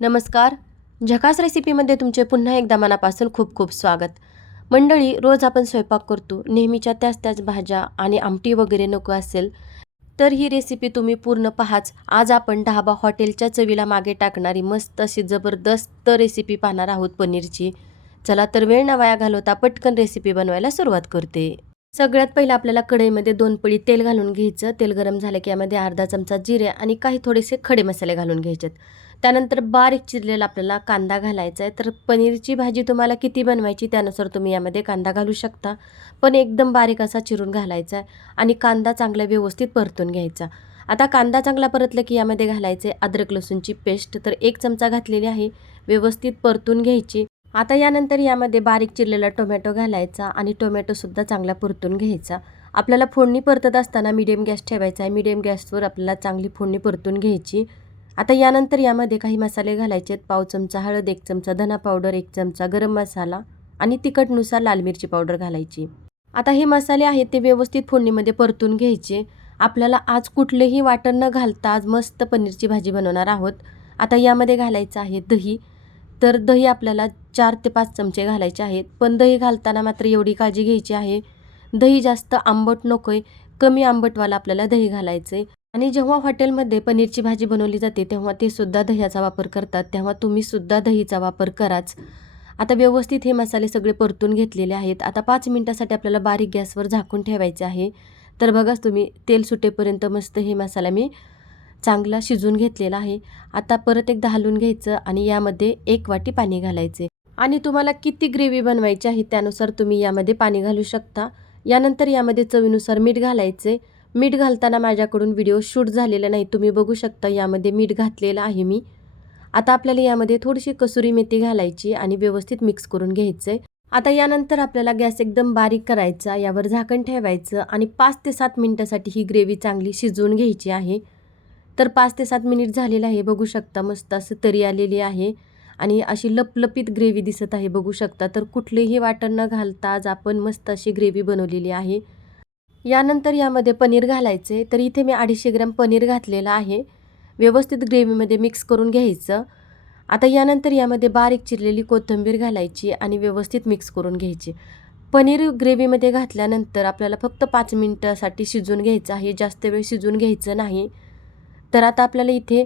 नमस्कार. झकास रेसिपीमध्ये तुमचे पुन्हा एकदा मनापासून खूप खूप स्वागत. मंडळी रोज आपण स्वयंपाक करतो नेहमीच्या त्याच त्याच भाज्या आणि आमटी वगैरे नको असेल तर ही रेसिपी तुम्ही पूर्ण पहाच. आज आपण ढाबा हॉटेलच्या चवीला मागे टाकणारी मस्त अशी जबरदस्त रेसिपी पाहणार आहोत पनीरची. चला तर वेळ न वाया घालवता पटकन रेसिपी बनवायला सुरुवात करते. सगळ्यात पहिलं आपल्याला कढईमध्ये दोन पळी तेल घालून घ्यायचं. तेल गरम झालं की यामध्ये अर्धा चमचा जिरे आणि काही थोडेसे खडे मसाले घालून घ्यायचेत. त्यानंतर बारीक चिरलेला आपल्याला कांदा घालायचा आहे. तर पनीरची भाजी तुम्हाला किती बनवायची त्यानुसार तुम्ही यामध्ये कांदा घालू शकता. पण एकदम बारीक असा चिरून घालायचा आहे आणि कांदा चांगला व्यवस्थित परतून घ्यायचा. आता कांदा चांगला परतला की यामध्ये घालायचे अद्रक लसूणची पेस्ट. तर एक चमचा घातलेली आहे. व्यवस्थित परतून घ्यायची. आता यानंतर यामध्ये बारीक चिरलेला टोमॅटो घालायचा आणि टोमॅटोसुद्धा चांगला परतून घ्यायचा. आपल्याला फोडणी परतत असताना मिडियम गॅस ठेवायचा आहे. मिडियम गॅसवर आपल्याला चांगली फोडणी परतून घ्यायची. आता यानंतर यामध्ये काही मसाले घालायचे आहेत. पाव चमचा हळद एक चमचा धना पावडर एक चमचा गरम मसाला आणि तिखटनुसार लाल मिरची पावडर घालायची. आता हे मसाले आहेत ते व्यवस्थित फोडणीमध्ये परतून घ्यायचे. आपल्याला आज कुठलेही वाटण न घालता आज मस्त पनीरची भाजी बनवणार आहोत. आता यामध्ये घालायचं आहे दही. तर दही आपल्याला चार ते पाच चमचे घालायचे आहेत. पण दही घालताना मात्र एवढी काळजी घ्यायची आहे. दही जास्त आंबट नको आहे कमी आंबटवाला आपल्याला दही घालायचं आहे आणि जेव्हा हॉटेलमध्ये पनीरची भाजी बनवली जाते तेव्हा ते सुद्धा दह्याचा वापर करतात. तेव्हा तुम्ही सुद्धा दहीचा वापर कराच. आता व्यवस्थित हे मसाले सगळे परतून घेतलेले आहेत. आता पाच मिनटासाठी आपल्याला बारीक गॅसवर झाकून ठेवायचे आहे. तर बघाच तुम्ही तेल सुटेपर्यंत मस्त हे मसाला मी चांगला शिजून घेतलेला आहे. आता परत एकदा हलवून घ्यायचं आणि यामध्ये एक वाटी पाणी घालायचे. आणि तुम्हाला किती ग्रेव्ही बनवायची आहे त्यानुसार तुम्ही यामध्ये पाणी घालू शकता. यानंतर यामध्ये चवीनुसार मीठ घालायचे. मीठ घालताना माझ्याकडून व्हिडिओ शूट झालेला नाही. तुम्ही बघू शकता यामध्ये मीठ घातलेलं आहे मी. आता आपल्याला यामध्ये थोडीशी कसुरी मेथी घालायची आणि व्यवस्थित मिक्स करून घ्यायचं. आता यानंतर आपल्याला गॅस एकदम बारीक करायचा यावर झाकण ठेवायचं आणि पाच ते सात मिनटासाठी ही ग्रेव्ही चांगली शिजवून घ्यायची आहे. तर पाच ते सात मिनिट झालेलं आहे बघू शकता. मस्त असं तरी आलेली आहे. आणि अशी लपलपीत ग्रेव्ही दिसत आहे बघू शकता. तर कुठलेही वाटण न घालता आज आपण मस्त अशी ग्रेव्ही बनवलेली आहे. यानंतर यामध्ये पनीर घालायचे. तर इथे मी अडीचशे ग्रॅम पनीर घातलेलं आहे. व्यवस्थित ग्रेव्हीमध्ये मिक्स करून घ्यायचं. आता यानंतर यामध्ये बारीक चिरलेली कोथिंबीर घालायची आणि व्यवस्थित मिक्स करून घ्यायची. पनीर ग्रेव्हीमध्ये घातल्यानंतर आपल्याला फक्त पाच मिनटासाठी शिजून घ्यायचं आहे. जास्त वेळ शिजून घ्यायचं नाही. तर आता आपल्याला इथे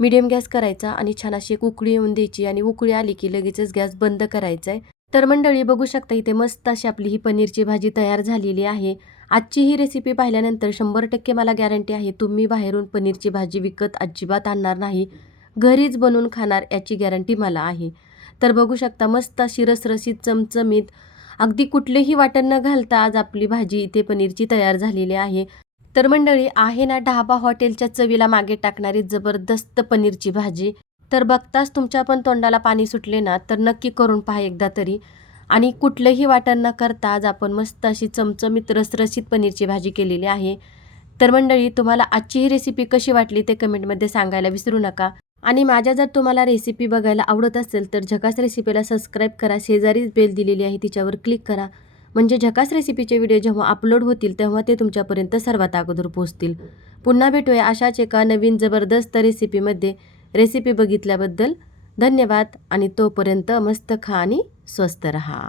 मिडियम गॅस करायचा आणि छान अशी एक उकळी येऊन द्यायची आणि उकळी आली की लगेचच गॅस बंद करायचा आहे तर मंडळी बघू शकता इथे मस्त अशी आपली ही पनीरची भाजी तयार झालेली आहे. आजची ही रेसिपी पाहिल्यानंतर शंभर टक्के मला गॅरंटी आहे तुम्ही बाहेरून पनीरची भाजी विकत अजिबात आणणार नाही. घरीच बनवून खाणार याची गॅरंटी मला आहे. तर बघू शकता मस्त अशी रसरशीत चमचमीत अगदी कुठलेही वाटण न घालता आज आपली भाजी इथे पनीरची तयार झालेली आहे. तर मंडळी आहे ना ढाबा हॉटेलच्या चवीला मागे टाकणारी जबरदस्त पनीरची भाजी. तर बघताच तुमच्या पण तोंडाला पाणी सुटले ना तर नक्की करून पहा एकदा तरी. आणि कुठलंही वाटण न करता आज आपण मस्त अशी चमचमीत रसरशीत पनीरची भाजी केलेली आहे. तर मंडळी तुम्हाला आजची ही रेसिपी कशी वाटली ते कमेंटमध्ये सांगायला विसरू नका. आणि माझ्या जर तुम्हाला रेसिपी बघायला आवडत असेल तर झकास रेसिपीला सबस्क्राईब करा. शेजारीच बेल दिलेली आहे तिच्यावर क्लिक करा. म्हणजे झकास रेसिपीचे व्हिडिओ जेव्हा अपलोड होतील तेव्हा ते तुमच्यापर्यंत सर्वात अगोदर पोहोचतील. पुन्हा भेटूया अशाच एका नवीन जबरदस्त रेसिपीमध्ये रेसिपी बघितल्याबद्दल धन्यवाद आणि तोपर्यंत मस्त खा आणि स्वस्त रहा.